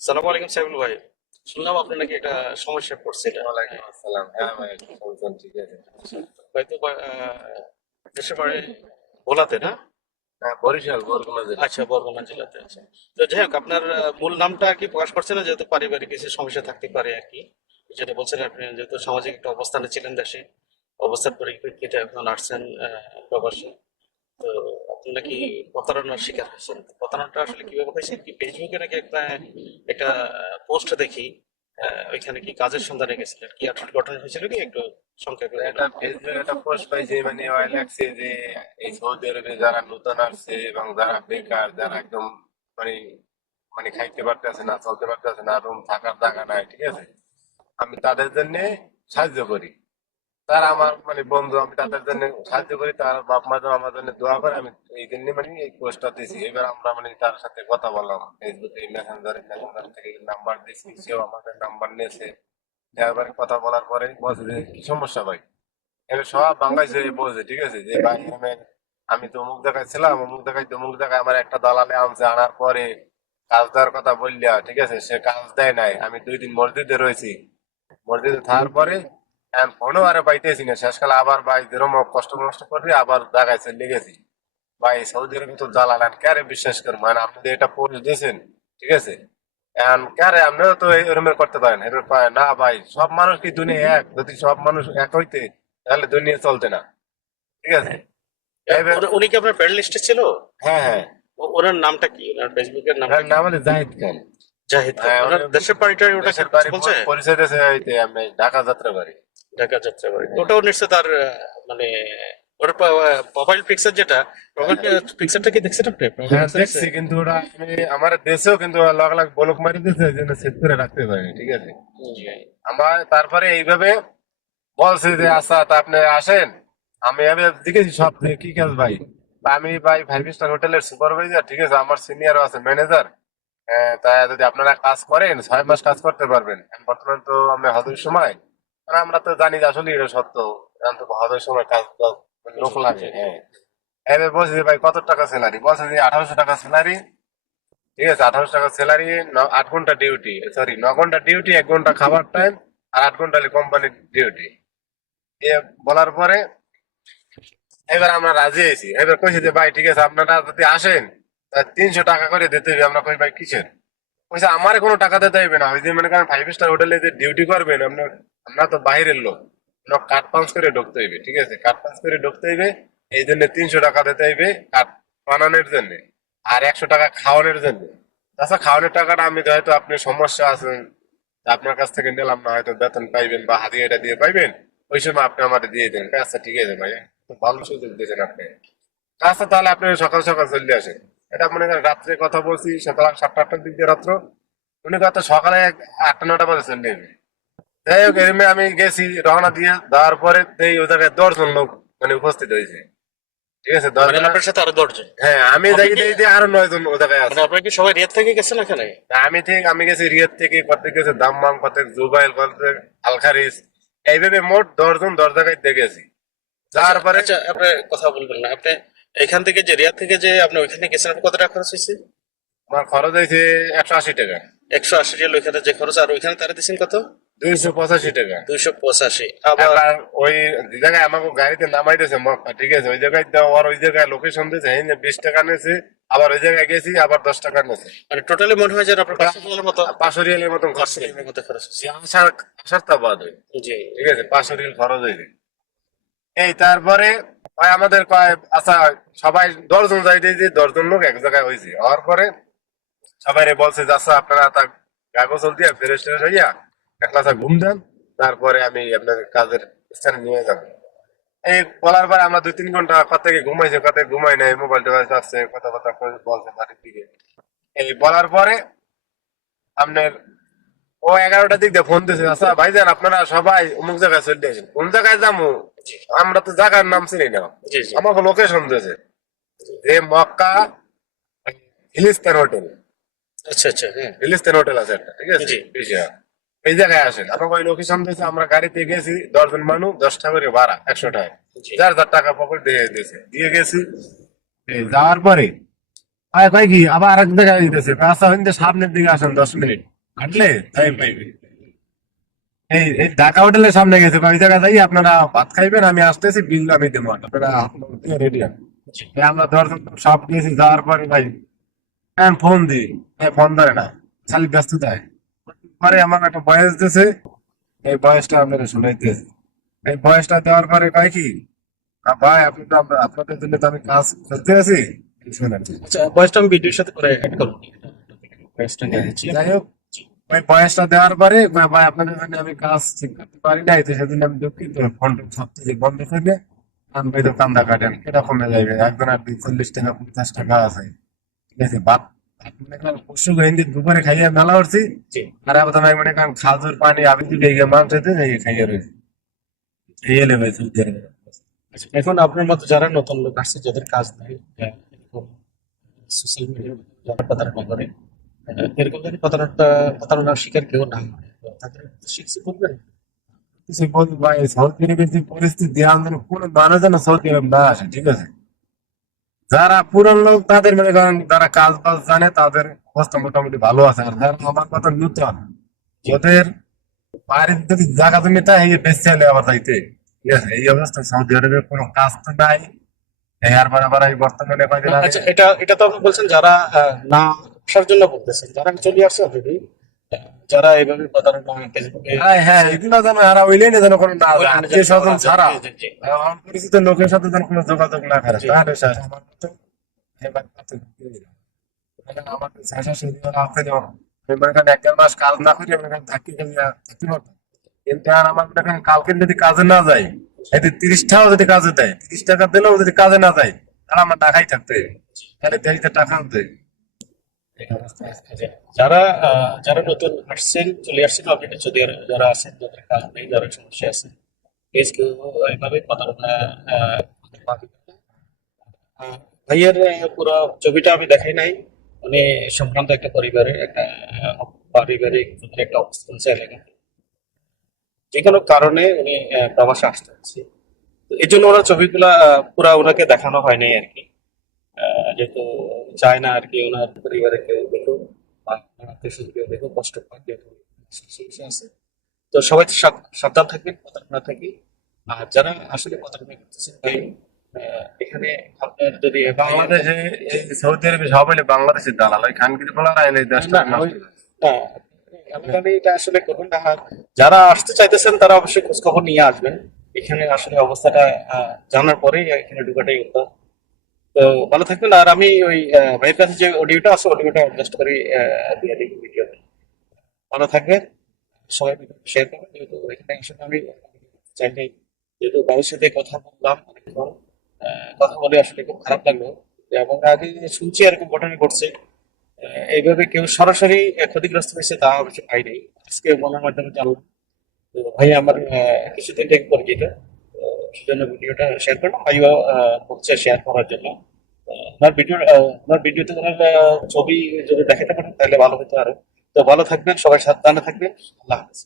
সালাম আলাইকুম সাইফুল ভাই। শুনলাম আপনি নাকি একটা সমস্যায় পড়ছিলেন। ওয়ালাইকুম আসসালাম। হ্যাঁ ভাই, শুনছেন, ঠিক আছে। হয়তো দেশের বাড়ি ভোলাতে না? হ্যাঁ, বরিশাল বরগুনা জেলা। আচ্ছা, বরগুনা জেলাতে আছে। তো যাই হোক, আপনার মূল নামটা আর কি প্রকাশ করছে না, যেহেতু পারিবারিক কিছু সমস্যা থাকতে পারে আর কি। যেটা বলছেন আপনি, যেহেতু সামাজিক একটা অবস্থানে ছিলেন দেশে, অবস্থার পরিপ্রেক্ষিতে এখন আসছেন প্রবাসে। তো আপনি নাকি প্রতারণার শিকার হয়েছেন। প্রতারণাটা আসলে কিভাবে হয়েছে, কি ফেসবুকে নাকি একটা একটা পোস্ট দেখি, ওইখানে কি কাজের সন্ধানে গেছিলেন, কি আসলে ঘটনা হয়েছিল কি একটু সংক্ষেপে এটা বলেন। ফেসবুকে একটা পোস্ট পাইছে, মানে ওই লাগছে যে এই সৌদি আরবে যারা নতুন আসছে এবং যারা বেকার, যারা একদম মানে মানে খাইতে পারতেছে না, চলতে পারতেছে না, রুম থাকার জায়গা নাই, ঠিক আছে, আমি তাদের জন্য সাহায্য করি। তারা আমার মানে বন্ধু, আমি তাদের জন্য সাহায্য করি, তার বাপ মা যেন আমার জন্য দোয়া করে, আমি এই জন্য মানে এই পোস্টটা দিয়েছি। এবার আমরা মানে তার সাথে কথা বললাম ফেসবুকে, মেসেঞ্জার থেকে নাম্বার দিয়েছি, সেও আমাদের নাম্বার নিয়েছে। এবারে কথা বলার পরে বলছে যে কি সমস্যা ভাই, এবার সব বাংলাদেশে বলছে, ঠিক আছে, যে ভাই আমি তো অমুক জায়গায় ছিলাম, অমুক জায়গায় তো অমুক জায়গায় আমার একটা দালালে আনছে, আনার পরে কাজ দেওয়ার কথা বললিয়া, ঠিক আছে, সে কাজ দেয় নাই, আমি 2 দিন মসজিদে রয়েছি, মসজিদে থাকার পরে এখন ফোনও আরে পাইতেছি না, শেষকালে আবার ভাই যেরকম কষ্ট মষ্ট করবি আবার জায়গায় চলে গেছি। ভাই সৌদি আরবে তো জ্বালালেন, কারে বিশ্বাস করবো, মানে আপনি যে এটা পোস্ট দিয়েছেন, ঠিক আছে, এখন কারে আপনিও তো এরকম করতে পারেন, এরকম পারেন না ভাই, সব মানুষ কি দুনিয়া এক? যদি সব মানুষ এক হইতে তাহলে দুনিয়া চলতে না, ঠিক আছে। এবার উনি কি আপনার ফ্রেন্ড লিস্টে ছিল? হ্যাঁ হ্যাঁ, ওনার নামটা কি, ওনার ফেসবুকের নামটা ওনার কি? নাম হলো জাহিদ খান। জাহিদ খান। হ্যাঁ, ওনার উনি দেশের বাড়িটা ওটা দেশের কিছু বাড়ি বলছে? পরিচয় দিয়েছে হইতে আমি ঢাকা যাত্রা বাড়ি। ঢাকা যাত্রা বাড়ি, ওটাও নিশ্চয় তার মানে ওর প্রোফাইল পিকচার যেটা, প্রোফাইল পিকচারটা কি দেখছেন আপনি? প্রোফাইল হ্যাঁ পিকচার দেখছেন? দেখছি, কিন্তু ওরা আমি আমার দেশেও কিন্তু লাখ লাখ বলক মারি দিয়েছে, এই জন্য সেট করে রাখতে পারি, ঠিক আছে। জি। আমার তারপরে এইভাবে বলছে যে আচ্ছা তা আপনি আসেন, আমি দেখেছি সব যে কি কাজ ভাই, তা আমি ভাই 5 স্টার হোটেলের সুপারভাইজার, ঠিক আছে, আমার সিনিয়রও আছে ম্যানেজার। তা যদি আপনারা কাজ করেন 6 মাস কাজ করতে পারবেন। এখন বর্তমানে তো আমি হজের সময়, মানে আমরা তো জানি যে আসলে এটা সত্য, এখন তো হজের সময় কাজ কাজ লোক জি, লাগে, জি। হ্যাঁ। এবার বলছে যে ভাই কত টাকা স্যালারি, বলছে যে 1800 টাকা স্যালারি, ঠিক আছে, 1800 টাকা স্যালারি, 8 ঘন্টা ডিউটি, সরি 9 ঘন্টা ডিউটি, 1 ঘন্টা খাবার টাইম, আর 8 ঘন্টা কোম্পানির ডিউটি। এ বলার পরে এবার আমরা রাজি হয়েছি, এবার কইছি যে ভাই ঠিক আছে আপনারা যদি আসেন তা 300 টাকা করে দিতে হবে। আমরা কই ভাই কিসের, কইছে আমার কোনো টাকা দিতে হইবে না, ওই যে মনে করেন 5 স্টার হোটেলে যে ডিউটি করবেন আপনার, আমরা তো বাইরের লোক, আপনার কার্ড পাঞ্চ করে ঢুকতে হইবে, ঠিক আছে, কার্ড পাঞ্চ করে ঢুকতে হইবে, এই জন্য 300 টাকা দিতে হইবে কার্ড বানানোর জন্য, আর 100 টাকা খাওয়ানোর জন্য। তাছাড়া খাওয়ানোর টাকাটা আমি হয়তো আপনি সমস্যা আছেন, আপনার কাছ থেকে নিলাম না, হয়তো বেতন পাইবেন বা হাদিয়াটা দিয়ে পাইবেন, ওই সময় আপনি আমাদের দিয়ে দেন। আচ্ছা ঠিক আছে ভাই, খুব ভালো সুযোগ দিয়েছেন আপনি। আচ্ছা তাহলে আপনি সকাল সকাল চলে আসেন। এটা মনে করেন রাত্রে কথা বলছি, সকাল 7টা 8টার দিক দিয়ে রাত্র, উনি কথা সকালে 8টা 9টা বাজে চলে যাবে। যাই হোক এরমে আমি গেছি রওনা দিয়ে, দেওয়ার পরে এই ওই জায়গায় 10 জন লোক মানে উপস্থিত হয়েছে, ঠিক আছে, দশ মানে জন আপনার সাথে আরো 10 জন? হ্যাঁ আমি আপনি যাই কি দিয়ে আরো 9 জন ও জায়গায় মানে আছে। আপনার কি সবাই রিয়াদ থেকে গেছেন এখানে? আমি গেছি রিয়াদ থেকে, কত গেছে দাম্মাম, কত জুবাইল, কত আলখারিজ, এইভাবে মোট 10 জন 10 জায়গায় দেখেছি। আচ্ছা, তারপরে আচ্ছা, আপনি কথা বলবেন না আপনি, এখান থেকে যে রিয়াদ থেকে যে আপনি ওইখানে গেছেন, আপনার কত টাকা খরচ হয়েছে? আমার খরচ হয়েছে 180 টাকা। 180 রিয়াল ওইখানে যে খরচ, আর ওইখানে তারা দিচ্ছেন কত? 285 টাকা। 285। আবার আবার ওই যে জায়গায় আমাকে গাড়িতে নামাই দিয়েছে মক্কা, ঠিক আছে, ওই জায়গায় আর ওই জায়গায় লোকেশন দিয়েছে, এই 20 টাকা নিয়েছে। আবার ওই জায়গায় গেছি, আবার 10 টাকা নিয়েছে। মানে টোটালি মনে হয় যে আপনার 500 রিয়ালের মতো, 500 রিয়ালের মতন খরচ 500 হয়েছে। রিয়ালের মতো খরচ হয়েছে। আসার আসার তা বাদ হয়, জি। ঠিক আছে, 500 রিয়াল খরচ হয়েছে। এই তারপরে ভাই আমাদের কয় আচ্ছা সবাই 10 জন যাই দিয়েছি, 10 জন লোক এক জায়গায় হয়েছে, হওয়ার পরে সবাই বলছে যে আচ্ছা আপনারা তা কাগজ দিয়ে ফ্রেশ ট্রেশ হইয়া এক ক্লাসে ঘুম দেন, তারপরে আমি আপনাদের কাজের স্থানে নিয়ে যাবো। এই বলার পরে আমরা 2-3 ঘন্টা কত থেকে ঘুমাইছে, কত থেকে ঘুমাই নাই, মোবাইল টোবাইল চাচ্ছে, কথা কথা বলছে বাড়ির দিকে। এই বলার পরে আপনার ও 11টার দিক দিয়ে ফোন দিয়েছে, আচ্ছা ভাইজান আপনারা সবাই অমুক জায়গায় চলে আসেন। কোন জায়গায় যাবো, জি, আমরা তো জায়গার নাম চিনি না। জি, জি, আমাকে লোকেশন দিয়েছে যে মক্কা হিলিস্তান হোটেল, আচ্ছা, আচ্ছা, হ্যাঁ, হিলিস্তান হোটেল আছে একটা, ঠিক আছে, জি, এশিয়া। এই জায়গায় আসেন, আমাকে ওই লোকেশন দিয়েছে, আমরা গাড়িতে গেছি, 10 জন মানুষ, 10 টাকা করে ভাড়া, 100 টাকা, জি, যার যার টাকা পকেট দিয়ে দিয়েছে, দিয়ে গেছি। এই যাওয়ার পরে আয় কয় কি আবার আরেক জায়গায় দিতেছে, রাস্তা হইতে সামনের দিকে আসেন 10 মিনিট হাঁটলে তাই পাইবে। এই ঢাকা হোটেলের সামনে গেছে, ওই জায়গায় যাই আপনারা ভাত খাইবেন, আমি আসতেছি, বিল আমি দেবো, আপনারা রেডি হন। জি। আমরা দর্শন সব দিয়েছি, যাওয়ার পরে ভাই এখন ফোন দিই, ফোন ধরে না, খালি ব্যস্ত দেয়। পরে আমার একটা বয়স দিয়েছে, এই বয়সটা আপনারা শুনাইতেছে। এই বয়সটা দেওয়ার পরে কয় কি, ভাই আপনি তো আপনাদের জন্য তো আমি কাজ করতে আছি, শুনেন। আচ্ছা, বয়সটা আমি ভিডিওর সাথে করে অ্যাড করবো। বয়সটা নিয়ে দিচ্ছি। যাই হোক, ওই বয়সটা দেওয়ার পরে কয়, ভাই আপনাদের জন্য আমি কাজ ঠিক করতে পারি নাই, তো সেদিন আমি দুঃখিত, ফোন সব থেকে বন্ধ করে আমি তো কান্দা কাটেন, এটা কমে যাবে, একজন আর 40 টাকা 50 টাকা আছে, ঠিক আছে। ভাত ভাত মনে করেন পরশু হিন্দি দুপুরে খাইয়ে মেলা করছি, জি। আর আবার তোমার মনে করেন খাজুর পানি আমি দিকে মাংস দিয়ে খাইয়ে রয়েছি, এই এলে ভাই সৌদি আরবে। আচ্ছা, এখন আপনার মতো যারা নতুন লোক আসছে, যাদের কাজ নেই, সোশ্যাল মিডিয়া যারা প্রতারণা করে, এরকম যদি প্রতারণার শিকার কেউ না হয়, তো তাদের শিখছে করবেন। কিছু বলবো ভাই, সৌদি আরবের যে পরিস্থিতি, আমাদের কোনো মানুষ যেন সৌদি আরব না আসে, ঠিক আছে। যারা পুরান লোক তাদের মনে করেন যারা কাজ বাজ জানে তাদের অবস্থা মোটামুটি ভালো আছে, আর যারা আমার কথা নতুন, ওদের বাড়ির যদি জায়গা জমি তাই বেশি চাইলে আবার যাইতে, ঠিক আছে। এই অবস্থা সৌদি আরবে কোনো কাজ তো নাই, এই আর আবার এই বর্তমানে কয়দিন আগে, আচ্ছা, এটা এটা তো আপনি বলছেন যারা না আসার জন্য বলতেছেন, যারা চলে আসছে অলরেডি, যারা এইভাবে প্রতারণা ফেসবুকে হ্যাঁ হ্যাঁ, এগুলো যেন এরা ওইলেই না, যেন কোনো না যায়, আত্মীয় স্বজন ছাড়া জি, জি, আমার পরিচিত লোকের সাথে যেন কোনো যোগাযোগ না করে, জি। তাহলে শেষ। আমার তো এবার কত দিন, আমাদের শেষা শুরু আছে যেমন, আমি মনে করেন 1 দেড় মাস কাজ না করি, মনে করেন থাকতে গেলে থাকতে পারতাম, কিন্তু আর আমার মনে করেন কালকে যদি কাজে না যায়, এতে 30 টাকাও যদি কাজে দেয়, 30 টাকা দিলেও যদি কাজে না যায়, তাহলে আমার টাকাই থাকতে হবে। তাহলে 23 টাকা আনতে এই অবস্থা। যারা যারা নতুন আসছেন, চলে আসছেন অলরেডি, যদি যারা আছেন, যাদের কাজ নেই, যারা সমস্যা আছে, প্লিজ কেউ এইভাবে প্রতারণা পাবেন না। ভাইয়ের পুরো ছবিটা আমি দেখাই নাই। উনি সম্ভ্রান্ত একটা পরিবারের একটা পারিবারিক একটা অবস্থান চাইলেন, যে কোনো কারণে উনি প্রবাসে আসতে হচ্ছে। তো এই জন্য ওনার ছবিগুলা পুরা ওনাকে দেখানো হয় নাই আর কি। যেহেতু চায় না আর কি ওনার পরিবারে কেউ দেখুক বা ওনার আত্মীয়-স্বজন কেউ দেখুক, কষ্ট পাক, যেহেতু সমস্যা আছে। তো সবাই সাবধান থাকবেন প্রতারণা থেকে। আর যারা আসলে প্রতারণা করতেছেন ভাই, এখানে আপনার যদি বাংলাদেশে এই সৌদি আরবে সব হইলে বাংলাদেশের দালাল, ওই খানকির বলার আইলে দেশটা না, নষ্ট করে। না, আমি এটা আসলে করবেন না। আর যারা আসতে চাইতেছেন তারা অবশ্যই খোঁজ খবর নিয়ে আসবেন। এখানে আসলে অবস্থাটা জানার পরেই এখানে ঢুকাটাই উত্তম। তো ভালো থাকবেন। আর আমি ওই ভাইয়ের কাছে যে অডিওটা আছে, অডিওটা অ্যাডজাস্ট করে দিয়ে দিই ভিডিও। ভালো থাকবেন, সবাই শেয়ার করবেন। যেহেতু এখানে আসলে আমি চাইলে, যেহেতু বাবুর সাথে কথা বললাম অনেকক্ষণ, কথা বলে আসলে খুব খারাপ লাগলো। এবং আগে শুনছি এরকম ঘটনা ঘটছে, এইভাবে কেউ সরাসরি ক্ষতিগ্রস্ত হয়েছে তা অবশ্যই পাই নাই, আজকে মনের মাধ্যমে জানলাম। তো ভাই আমার কিছুদিন থেকে পরিচিত, তো সেজন্য ভিডিওটা শেয়ার করলাম। ভাইও বলছে শেয়ার করার জন্য। ওনার ভিডিওতে ওনার ছবি যদি দেখাতে পারেন তাহলে ভালো হতো আরো। তো ভালো থাকবেন, সবাই সাবধানে থাকবেন। আল্লাহ হাফেজ।